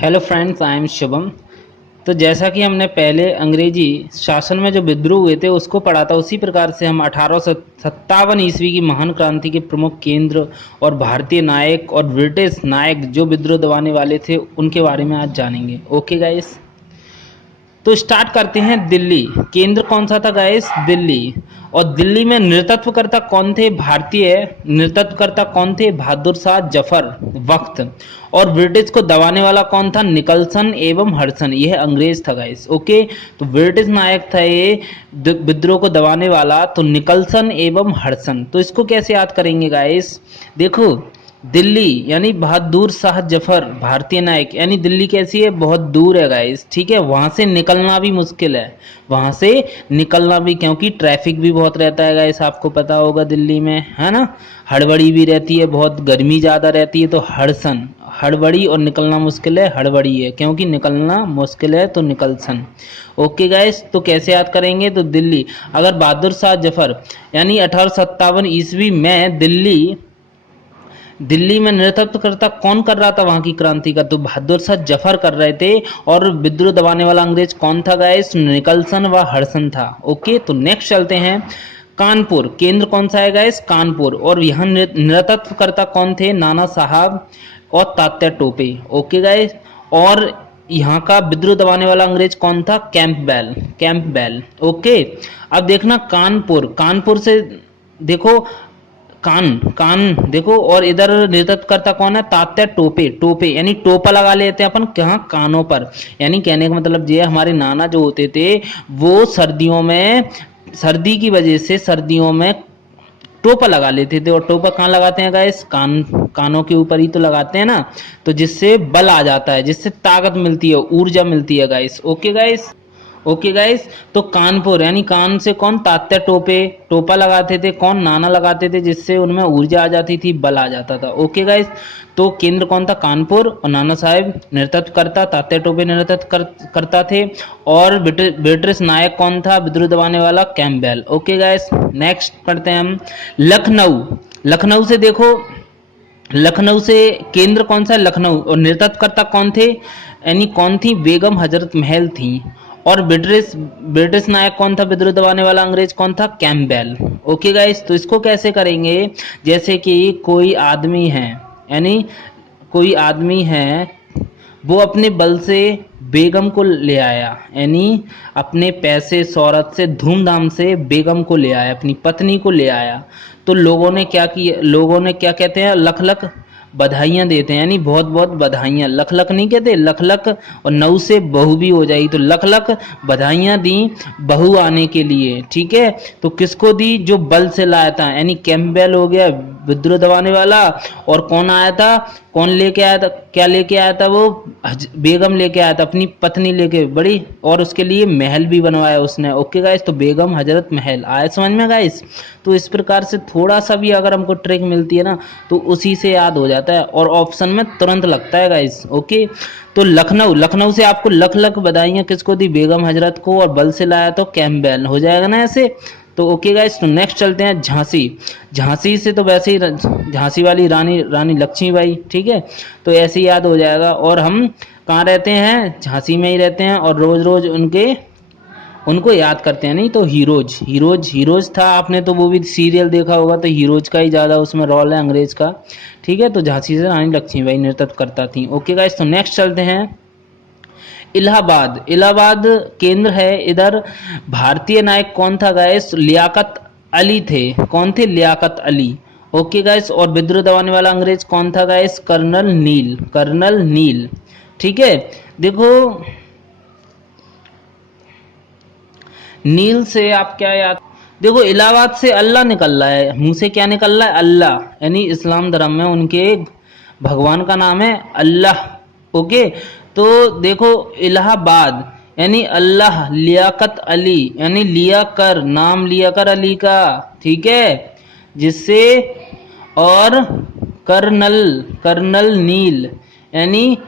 Hello friends, I am Shubham. तो जैसा कि हमने पहले अंग्रेजी शासन में जो विद्रोह हुए थे उसको पढ़ा था, उसी प्रकार से हम 1857 ईस्वी की महान क्रांति के प्रमुख केंद्र और भारतीय नायक और ब्रिटिश नायक जो विद्रोह दबाने वाले थे उनके बारे में आज जानेंगे। ओके गाइस, तो स्टार्ट करते हैं। दिल्ली केंद्र कौन सा था गाइस? दिल्ली। और दिल्ली में नेतृत्वकर्ता कौन थे? भारतीय नेतृत्वकर्ता कौन थे? बहादुर शाह जफर वक्त। और ब्रिटिश को दबाने वाला कौन था? निकलसन एवं हडसन। यह अंग्रेज था गाइस। ओके, तो ब्रिटिश नायक था ये विद्रोह को दबाने वाला, तो निकलसन एवं हडसन। तो इसको कैसे याद करेंगे गाइस? देखो, दिल्ली यानी बहादुर शाह जफर भारतीय नायक, यानी दिल्ली कैसी है? बहुत दूर है गाइस। ठीक है, वहां से निकलना भी मुश्किल है, वहां से निकलना भी, क्योंकि ट्रैफिक भी बहुत रहता है गाइस, आपको पता होगा दिल्ली में, है ना। हड़बड़ी भी रहती है, बहुत गर्मी ज़्यादा रहती है। तो हड़सन, हड़बड़ी और निकलना मुश्किल है, हड़बड़ी है, क्योंकि निकलना मुश्किल है तो निकलसन। ओके गाइस, तो कैसे याद करेंगे? तो दिल्ली, अगर बहादुर शाह जफर यानी 1857 ईस्वी में दिल्ली में नेतृत्वकर्ता कौन कर रहा था वहां की क्रांति का? तो बहादुर शाह जफर कर रहे थे। और विद्रोह दबाने वाला अंग्रेज कौन था गाइस? निकलसन व हडसन था। ओके, तो नेक्स्ट चलते हैं। कानपुर केंद्र कौन सा है गाइस? कानपुर। और यहाँ नेतृत्वकर्ता कौन थे? नाना साहब और तात्या टोपे। ओके गाइस, और यहाँ का विद्रोह दबाने वाला अंग्रेज कौन था? Campbell, Campbell. ओके, अब देखना कानपुर, कानपुर से देखो, कान कान देखो, और इधर नेतृत्वकर्ता कौन है? तात्या टोपे, टोपे यानी टोपा लगा लेते हैं अपन कहाँ? कानों पर। यानी कहने का मतलब ये, हमारे नाना जो होते थे वो सर्दियों में, सर्दी की वजह से सर्दियों में टोपा लगा लेते थे। और टोपा कहाँ लगाते हैं गाइस? कानों के ऊपर ही तो लगाते हैं ना, तो जिससे बल आ जाता है, जिससे ताकत मिलती है, ऊर्जा मिलती है guys. Okay guys, okay guys, तो कानपुर यानी कान से कौन? तात्या टोपे, टोपा लगाते थे, कौन? नाना लगाते थे, जिससे उनमें ऊर्जा आ जाती थी, बल आ जाता था। ओके गाइस, तो केंद्र कौन था? कानपुर। और नाना साहेब नेतृत्व करता, तात्या टोपे नेतृत्व करता थे। और ब्रिटिश नायक कौन था विद्रोह दबाने वाला? कैम्पबेल। ओके गाइस, नेक्स्ट करते हैं हम। लखनऊ, लखनऊ से देखो, लखनऊ से केंद्र कौन सा है? लखनऊ। और नेतृत्वकर्ता कौन थे? यानी कौन थी? बेगम हजरत महल थी। और ब्रिटिश ब्रिटिश नायक कौन था विद्रोह दबाने वाला अंग्रेज? कौन था? कैम्पबेल। ओके गाइस, तो इसको कैसे करेंगे? जैसे कि कोई आदमी है, यानी कोई आदमी है, वो अपने बल से बेगम को ले आया, यानी अपने पैसे शौहरत से धूमधाम से बेगम को ले आया, अपनी पत्नी को ले आया। तो लोगों ने क्या किया? लोगों ने क्या कहते हैं? लख लख बधाइयाँ देते हैं, यानी बहुत बहुत बधाइयाँ। लख लख नहीं कहते, लख लख, और नऊ से बहू भी हो जाएगी, तो लख लख बधाइयाँ दी बहू आने के लिए। ठीक है, तो किसको दी? जो बल से लाया था, यानी कैम्पबेल हो गया विद्रोह दबाने वाला। और कौन आया था? कौन लेके आया था? क्या लेके आया था वो? बेगम लेके आया था, अपनी पत्नी लेके, बड़ी, और उसके लिए महल भी बनवाया उसने। ओके गाइस, तो बेगम हजरत महल आया समझ में गाइस? तो इस प्रकार से थोड़ा सा भी अगर हमको ट्रिक मिलती है ना, तो उसी से याद हो जाता है और ऑप्शन में तुरंत लगता है गाइस। ओके, तो लखनऊ, लखनऊ से आपको लख लख बधाइयाँ किसको दी? बेगम हजरत को। और बल से लाया तो कैम्पबेल, हो जाएगा ना ऐसे? तो ओके गाइस, तो नेक्स्ट चलते हैं। झांसी, झांसी से तो वैसे ही झांसी वाली रानी, रानी लक्ष्मीबाई। ठीक है, तो ऐसे ही याद हो जाएगा। और हम कहाँ रहते हैं? झांसी में ही रहते हैं, और रोज रोज उनको याद करते हैं। नहीं तो हीरोज, हीरोज, हीरोज था, आपने तो वो भी सीरियल देखा होगा, तो हीरोज का ही ज़्यादा उसमें रोल है अंग्रेज का। ठीक है, तो झांसी से रानी लक्ष्मीबाई नेतृत्व करता थी। ओके गाइस, तो नेक्स्ट चलते हैं। इलाहाबाद, इलाहाबाद केंद्र है इधर। भारतीय नायक कौन था गाइस? लियाकत अली थे। कौन थे? लियाकत अली। ओके गाइस, और विद्रोह दबाने वाला अंग्रेज कौन था गाइस? कर्नल नील, कर्नल नील। ठीक है, देखो, नील से आप क्या याद? देखो, इलाहाबाद से अल्लाह निकल रहा है, मुंह से क्या निकल रहा है? अल्लाह, यानी इस्लाम धर्म में उनके भगवान का नाम है अल्लाह। ओके, तो देखो, इलाहाबाद यानी अल्लाह, लियाकत अली यानी लिया कर, नाम लिया कर अली का। ठीक है, जिससे, और कर्नल, कर्नल नील यानी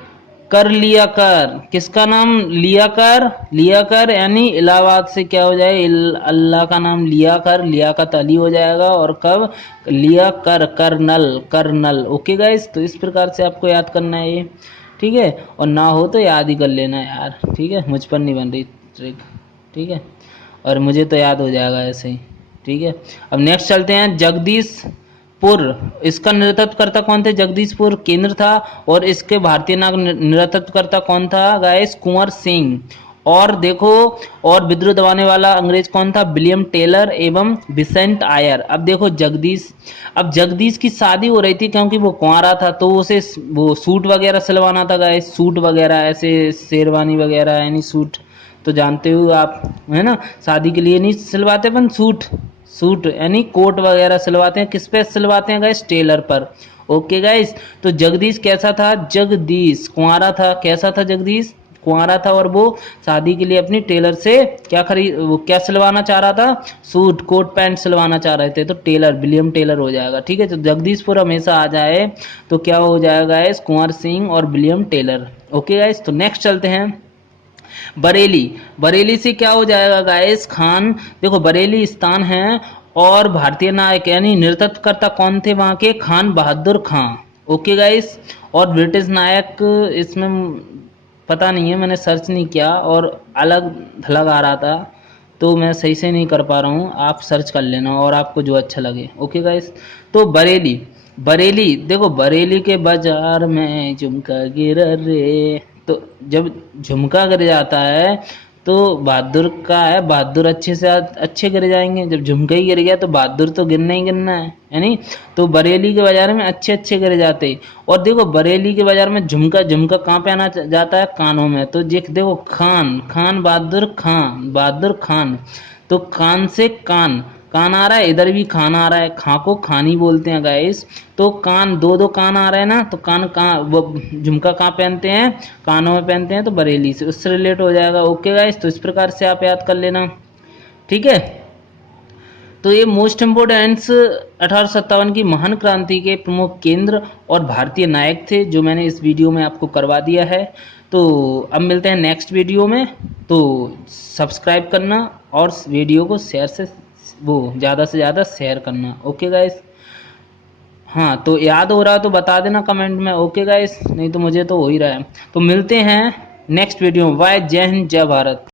कर लिया कर, किसका नाम? लिया कर, लिया कर, यानी इलाहाबाद से क्या हो जाए? अल्लाह का नाम लिया कर, लियाकत अली हो जाएगा। और कब? लिया कर, कर्नल, कर्नल। ओके गाइस, तो इस प्रकार से आपको याद करना है ये। ठीक है, और ना हो तो याद ही कर लेना यार, ठीक है, मुझ पर नहीं बन रही ट्रिक, ठीक है, और मुझे तो याद हो जाएगा ऐसे ही, ठीक है। अब नेक्स्ट चलते हैं, जगदीशपुर, इसका नेतृत्वकर्ता कौन थे? जगदीशपुर केंद्र था, और इसके भारतीय नाग नेतृत्वकर्ता कौन था गाइस? कुंवर सिंह। और देखो, और विद्रोह दबाने वाला अंग्रेज कौन था? विलियम टेलर एवं विसेंट आयर। अब देखो अब जगदीश की शादी हो रही थी, क्योंकि वो कुंवारा था, तो उसे वो सूट वगैरह सिलवाना था गाइस, सूट वगैरह ऐसे शेरवानी वगैरह, यानी सूट तो जानते हो आप, है ना, शादी के लिए नहीं सिलवाते अपन सूट, सूट यानी कोट वगैरह सिलवाते हैं, किस पे सिलवाते हैं गाइस? टेलर पर। ओके गाइस, तो जगदीश कैसा था? जगदीश कुंवारा था। कैसा था जगदीश? कुंवारा था, और वो शादी के लिए अपनी टेलर से वो क्या सिलवाना चाह रहा था? सूट कोट पैंट सिलवाना चाह रहे थे, तो टेलर विलियम टेलर हो जाएगा, ठीक है। तो जगदीशपुर हमेशा आ जाए तो क्या हो जाएगा गाइस? कुंवर सिंह और विलियम टेलर। ओके गाइस, तो नेक्स्ट चलते हैं, बरेली। बरेली से क्या हो जाएगा गाइस? खान। देखो बरेली स्थान है, और भारतीय नायक यानी नेतृत्वकर्ता कौन थे वहां के? खान बहादुर खां। ओके गाइस, और ब्रिटिश नायक इसमें पता नहीं है, मैंने सर्च नहीं किया, और अलग थलग आ रहा था, तो मैं सही से नहीं कर पा रहा हूँ, आप सर्च कर लेना और आपको जो अच्छा लगे। ओके गाइस, तो बरेली, बरेली देखो, बरेली के बाजार में झुमका गिरा रे, तो जब झुमका गिर जाता है तो बहादुर का है, बहादुर अच्छे से अच्छे गिर जाएंगे, जब झुमका ही गिर गया तो बहादुर तो गिरना ही गिरना है, यानी तो बरेली के बाजार में अच्छे अच्छे गिर जाते। और देखो बरेली के बाजार में झुमका, झुमका कहाँ पहना जाता है? कानों में, तो देखो खान, खान बहादुर खान, बहादुर खान, तो कान से कान, कान आ रहा है, इधर भी खान आ रहा है, खां को खानी बोलते हैं गाइस, तो कान, दो दो कान आ रहे हैं ना, तो कान कहाँ, वो झुमका कहाँ पहनते हैं? कानों में पहनते हैं, तो बरेली से, उससे रिलेट हो जाएगा। ओके गाइस, तो इस प्रकार से आप याद कर लेना, ठीक है। तो ये मोस्ट इम्पोर्टेंट्स 1857 की महान क्रांति के प्रमुख केंद्र और भारतीय नायक थे, जो मैंने इस वीडियो में आपको करवा दिया है। तो अब मिलते हैं नेक्स्ट वीडियो में, तो सब्सक्राइब करना और वीडियो को शेयर से वो ज़्यादा से ज़्यादा शेयर करना। ओके गाइस, हाँ तो याद हो रहा है तो बता देना कमेंट में। ओके गाइस, नहीं तो मुझे तो हो ही रहा है। तो मिलते हैं नेक्स्ट वीडियो में। बाय, जय हिंद, जय भारत।